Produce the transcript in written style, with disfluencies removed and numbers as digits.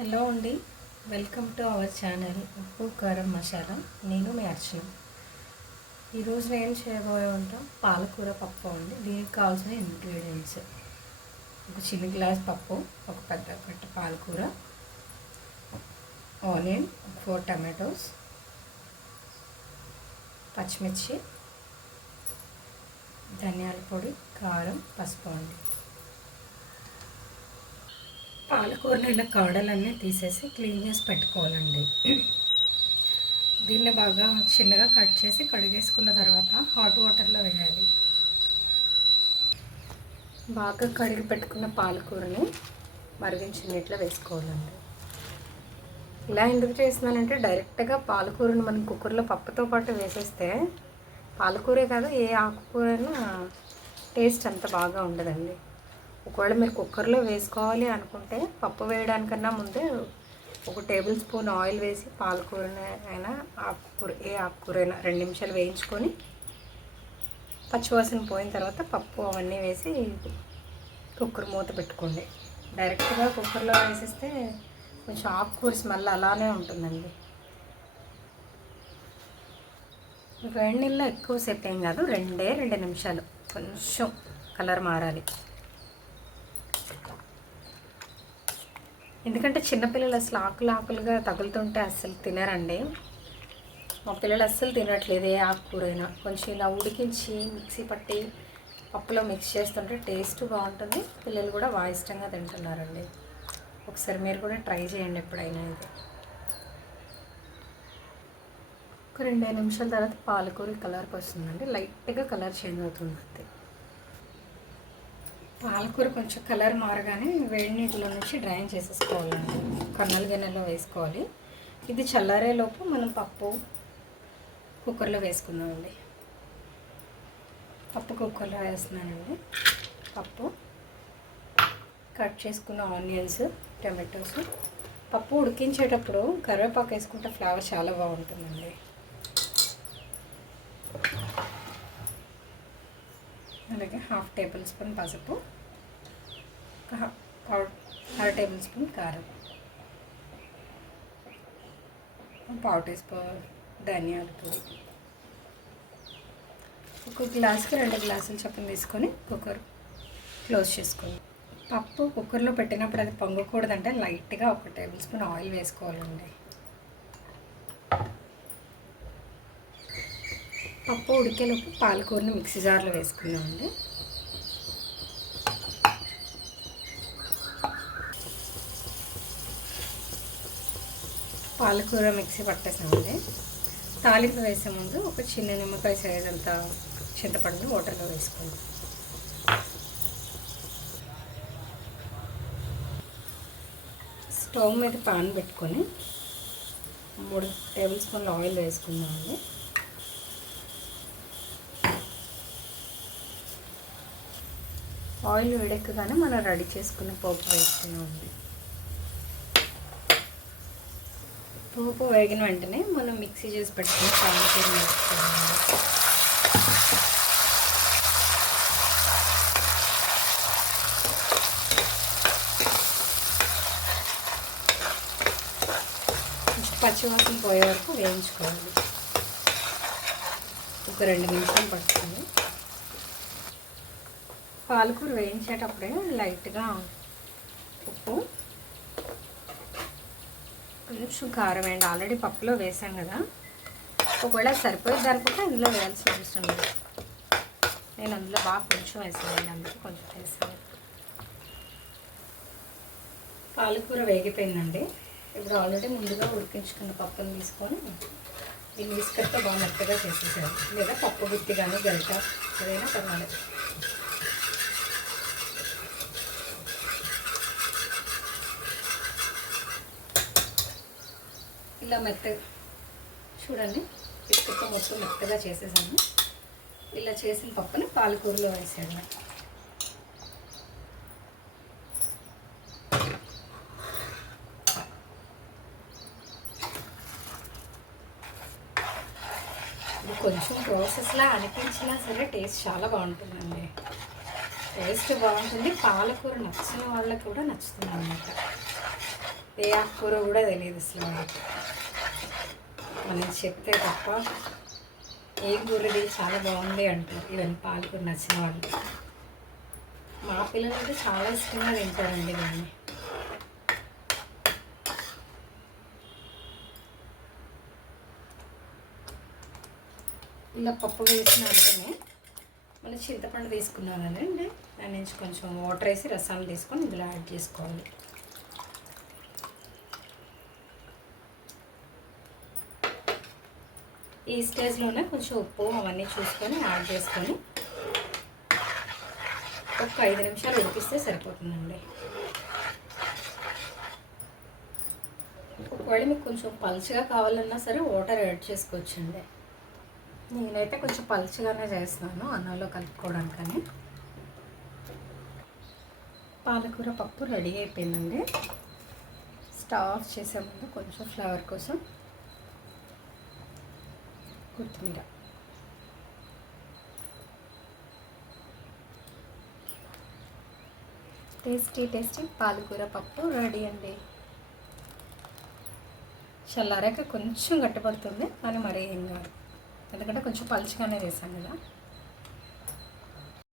Hello అండి, welcome to our channel ఉప్పు కారం మసాలా. నేను మీ అర్చన. ఈరోజు నేను చేయబోయే వంట పాలకూర పప్పు అండి. దీనికి కావాల్సిన ఇంగ్రీడియంట్స్: ఒక చిన్న గ్లాస్ పప్పు, ఒక పెద్ద కట్ట పాలకూర, ఆనియన్, 4 టమాటోస్, పచ్చిమిర్చి, ధనియాల పొడి, కారం, పసుపు అండి. పాలకూరలో ఇలా కాడలన్నీ తీసేసి క్లీన్ చేసి పెట్టుకోవాలండి. దీన్ని బాగా చిన్నగా కట్ చేసి కడిగేసుకున్న తర్వాత హాట్ వాటర్లో వేయాలి. బాగా కడిగి పెట్టుకున్న పాలకూరని మరిగించిన నీటిలో వేసుకోవాలండి. ఇలా ఎందుకు చేస్తున్నానంటే, డైరెక్ట్గా పాలకూరని మనం కుక్కర్లో పప్పుతో పాటు వేసేస్తే పాలకూరే కాదు ఏ ఆకుకూరైనా టేస్ట్ అంత బాగా ఉండదండి. ఒకవేళ మీరు కుక్కర్లో వేసుకోవాలి అనుకుంటే పప్పు వేయడానికన్నా ముందే 1 టేబుల్ స్పూన్ ఆయిల్ వేసి పాలకూరని అయినా ఆకుకూర ఏ ఆకుకూరైనా 2 నిమిషాలు వేయించుకొని పచ్చివాసన పోయిన తర్వాత పప్పు అవన్నీ వేసి కుక్కర్ మూత పెట్టుకోండి. డైరెక్ట్గా కుక్కర్లో వేసేస్తే కొంచెం ఆకుకూర స్మెల్ అలానే ఉంటుందండి. వేడి నీళ్ళలో ఎక్కువసేపు ఏం కాదు, 2 నిమిషాలు, కొంచెం కలర్ మారాలి. ఎందుకంటే చిన్నపిల్లలు అసలు ఆకులుగా తగులుతుంటే అస్సలు తినరండి. మా పిల్లలు అస్సలు తినట్లేదు. ఏ ఆకుకూరైనా కొంచెం ఇలా ఉడికించి మిక్సీ పట్టి పప్పులో మిక్స్ చేస్తుంటే టేస్ట్ బాగుంటుంది. పిల్లలు కూడా బాగా ఇష్టంగా తింటున్నారండి. ఒకసారి మీరు కూడా ట్రై చేయండి ఎప్పుడైనా. ఇది ఒక 2 నిమిషాల తర్వాత పాలకూర కలర్కి వస్తుందండి. లైట్గా కలర్ చేంజ్ అవుతుంది అంతే. పాలకూర కొంచెం కలర్ మారగానే వేడి నీటిలో నుంచి డ్రైన్ చేసేసుకోవాలండి. కన్నల గిన్నెలో వేసుకోవాలి. ఇది చల్లారేలోపు మనం పప్పు కుక్కర్లో వేసుకుందామండి. పప్పు కుక్కర్లో వేస్తున్నానండి. పప్పు కట్ చేసుకున్న ఆనియన్స్, టమాటోస్. పప్పు ఉడికించేటప్పుడు కరివేపాకు వేసుకుంటే ఫ్లేవర్ చాలా బాగుంటుందండి. అలాగే 1/2 టేబుల్ స్పూన్ పసుపు, 1/2 టేబుల్ స్పూన్ కారం, 1/2 టీ స్పూన్ ధనియాల పొడి. ఒక గ్లాస్కి 2 గ్లాసులు చొప్పున తీసుకొని కుక్కర్ క్లోజ్ చేసుకోండి. పప్పు కుక్కర్లో పెట్టినప్పుడు అది పొంగకూడదంటే లైట్గా 1 టేబుల్ స్పూన్ ఆయిల్ వేసుకోవాలండి. పప్పు ఉడికేలోపు పాలకూరని మిక్సీ జార్లో వేసుకుందామండి. పాలకూర మిక్సీ పట్టేసామండి. తాలింపు వేసే ముందు ఒక చిన్న నిమ్మకాయ సైజ్ అంత చింతపండు వాటర్లో వేసుకోండి. స్టవ్ మీద పాన్ పెట్టుకొని 3 టేబుల్ స్పూన్ల ఆయిల్ వేసుకుందామండి. ఆయిల్ వేడెక్కగానే మనం రెడీ చేసుకున్న పోపు వేసుకున్నామండి. పోపు వేగిన వెంటనే మనం మిక్సీ చేసి పెట్టుకుని పాలకూర వేసుకోవాలి. పచ్చివాసన పోయే వరకు వేయించుకోవాలి. ఒక 2 నిమిషాలు పడుతుంది. పాలకూర వేయించేటప్పుడే లైట్గా ఉప్పు, కొంచెం కారం వేయండి. ఆల్రెడీ పప్పులో వేసాం కదా. ఒకవేళ సరిపోయేది అనుకుంటే ఇందులో వేయాల్సిన అవసరం లేదు. నేను అందులో బాగా కొంచెం వేసాను, అందుకే కొంచెం వేసాను. పాలకూర వేగిపోయిందండి. ఇప్పుడు ఆల్రెడీ ముందుగా ఉడికించుకున్న పప్పును తీసుకొని ఈ నీసుకట్తో బాగా మెత్తగా చేసేసారు. లేదా పప్పు గుత్తి కానీ గరిట ఏదైనా పర్వాలేదు. ఇలా మెత్తగా చూడండి, ఇసుకతో మొత్తం మెత్తగా చేసేసాను. ఇలా చేసిన పప్పుని పాలకూరలో వేసాను. ఇది కొంచెం ప్రాసెస్లా అనిపించినా సరే టేస్ట్ చాలా బాగుంటుందండి. టేస్ట్ బాగుంటుంది. పాలకూర నచ్చిన వాళ్ళకి కూడా నచ్చుతుంది అన్నమాట. ఏ ఆకుకూర కూడా తెలియదు అసలు వాళ్ళకి. మనం చెప్తే తప్ప ఏ కూరది చాలా బాగుంది అంటారు. ఇవన్నీ పాలకూర నచ్చిన వాళ్ళు. మా పిల్లలు అయితే చాలా ఇష్టంగా తింటారండి దాన్ని. ఇలా పప్పు వేసిన వెంటనే మళ్ళీ చింతపండు తీసుకున్నానండి. దాని నుంచి కొంచెం వాటర్ వేసి రసాలు తీసుకొని ఇందులో యాడ్ చేసుకోవాలి. ఈ స్టేజ్లోనే కొంచెం ఉప్పు అవన్నీ చూసుకొని యాడ్ చేసుకొని ఒక 5 నిమిషాలు ఉడికిస్తే సరిపోతుందండి. ఒకవేళ మీకు కొంచెం పలుచగా కావాలన్నా సరే వాటర్ యాడ్ చేసుకోవచ్చండి. నేనైతే కొంచెం పలుచగానే చేస్తున్నాను అన్నంలో కలుపుకోవడానికని. పాలకూర పప్పు రెడీ అయిపోయిందండి. స్టవ్ ఆఫ్ చేసే ముందు కొంచెం ఫ్లేవర్ కోసం కొత్తిమీర. టేస్టీ టేస్టీ పాలకూర పప్పు రెడీ అండి. చల్లారాక కొంచెం గట్టిపడుతుంది కానీ మరీ ఏం కాదు, ఎందుకంటే కొంచెం పలుచగానే వేసాను కదా.